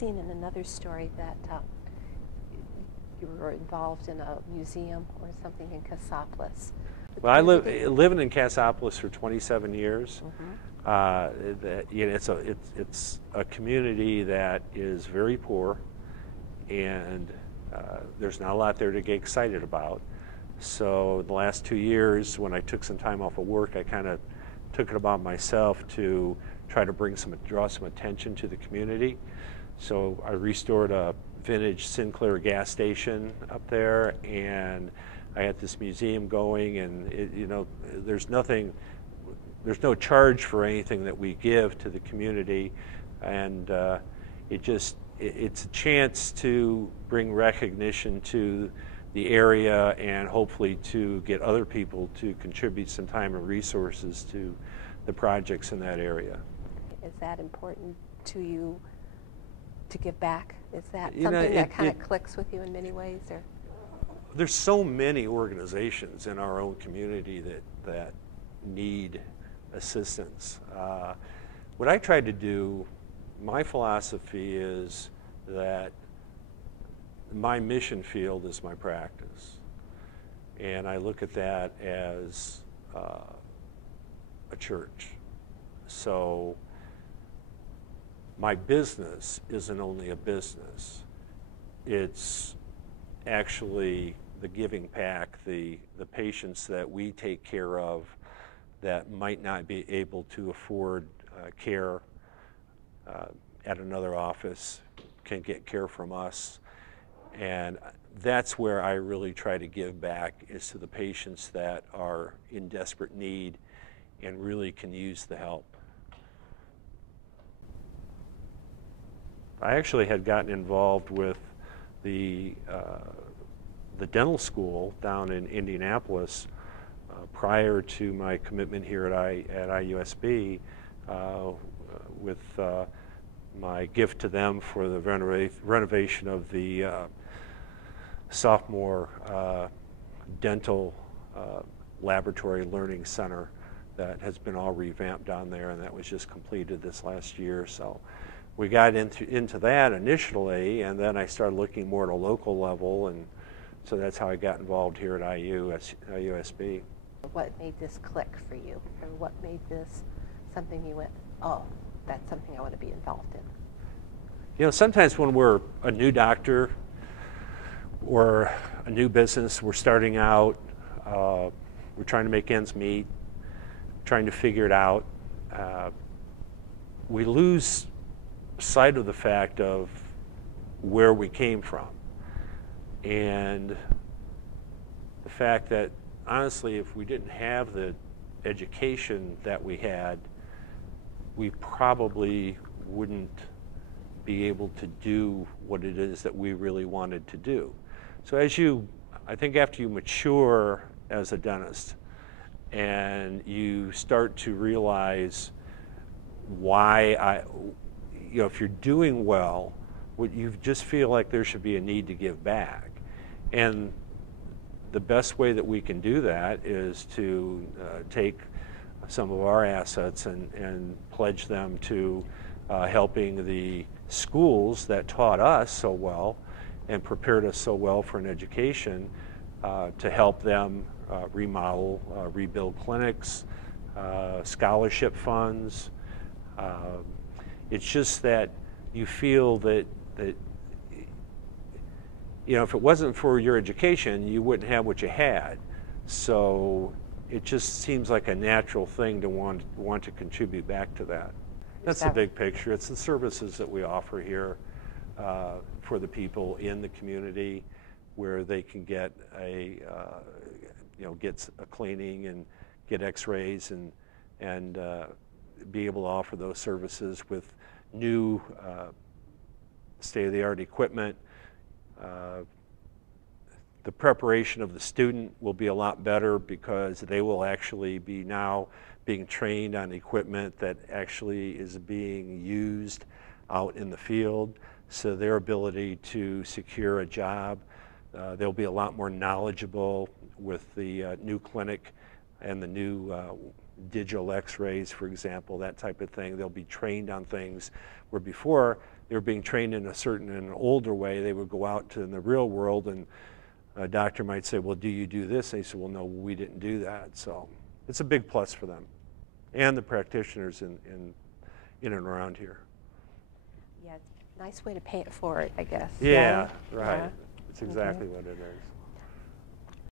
seen in another story that you were involved in a museum or something in Cassopolis. Well, I living in Cassopolis for 27 years. It's a community that is very poor, and there's not a lot there to get excited about. So the last 2 years, when I took some time off of work, I kind of took it upon myself to try to draw some attention to the community. So I restored a vintage Sinclair gas station up there, and I had this museum going, and there's no charge for anything that we give to the community, and it's a chance to bring recognition to the area and hopefully to get other people to contribute some time and resources to the projects in that area. Is that important to you to give back? Is that something that kind of clicks with you in many ways? Or? There's so many organizations in our own community that need assistance. What I try to do, my philosophy is that my mission field is my practice, and I look at that as a church. So my business isn't only a business, it's actually the giving back, the patients that we take care of that might not be able to afford care at another office can get care from us. And that's where I really try to give back, is to the patients that are in desperate need and really can use the help. I actually had gotten involved with the dental school down in Indianapolis prior to my commitment here at IUSB with my gift to them for the renovation of the sophomore dental laboratory learning center that has been all revamped down there, and that was just completed this last year. So we got into that initially, and then I started looking more at a local level, and so that's how I got involved here at IUSB. What made this click for you, or what made this something you went, oh, that's something I want to be involved in? Sometimes when we're a new doctor or a new business, we're starting out, we're trying to make ends meet, trying to figure it out, we lose sight of the fact of where we came from, and the fact that honestly, if we didn't have the education that we had, we probably wouldn't be able to do what it is that we really wanted to do. So I think after you mature as a dentist and you start to realize why if you're doing well, you just feel like there should be a need to give back. And the best way that we can do that is to take some of our assets and pledge them to helping the schools that taught us so well and prepared us so well for an education, to help them remodel, rebuild clinics, scholarship funds. It's just that you feel that if it wasn't for your education, you wouldn't have what you had. So it just seems like a natural thing to want to contribute back to that. That's the big picture. It's the services that we offer here for the people in the community, where they can get get a cleaning and get X-rays and be able to offer those services with new state-of-the-art equipment. The preparation of the student will be a lot better because they will actually be now being trained on equipment that actually is being used out in the field. So their ability to secure a job, they'll be a lot more knowledgeable with the new clinic and the new digital X-rays, for example, that type of thing. They'll be trained on things where before they were being trained in an older way, they would go out to in the real world, and a doctor might say, well, do you do this? And they said, well, no, we didn't do that. So it's a big plus for them and the practitioners in and around here. Yeah, it's a nice way to pay it forward, I guess. Yeah, right. Yeah. It's exactly Okay. what it is.